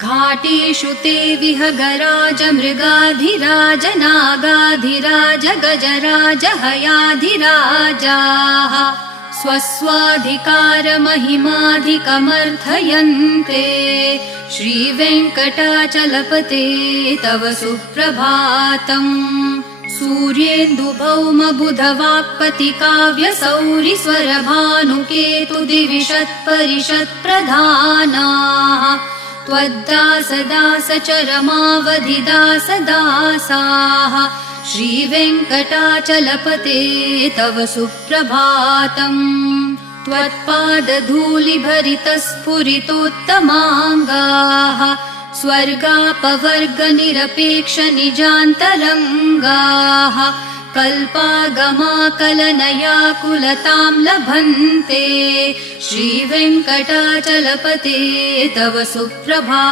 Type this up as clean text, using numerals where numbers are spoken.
घाटेषु ते विहगराज मृगाधिराज नागाधिराज गजराज हयाधिराजाः स्वस्वाधिकारमहिमाधिकमर्थयन्ते श्रीवेङ्कटाचलपते तव सुप्रभातम् सूर्येन्दुभौमबुधवाक्पतिकाव्यसौरिस्वरभानुकेतुदिविषत्परिषत्प्रधानाः त्वद्दासदासचरमावधिदासदासाः श्रीवेङ्कटाचलपते तव सुप्रभातम् त्वत्पादधूलिभरितस्फुरितोत्तमाङ्गाः स्वर्गापवर्गनिरपेक्षनिजान्तरङ्गाः कल्पागमाकलनयाकुलतां लभन्ते श्रीवेङ्कटाचलपते तव सुप्रभातम्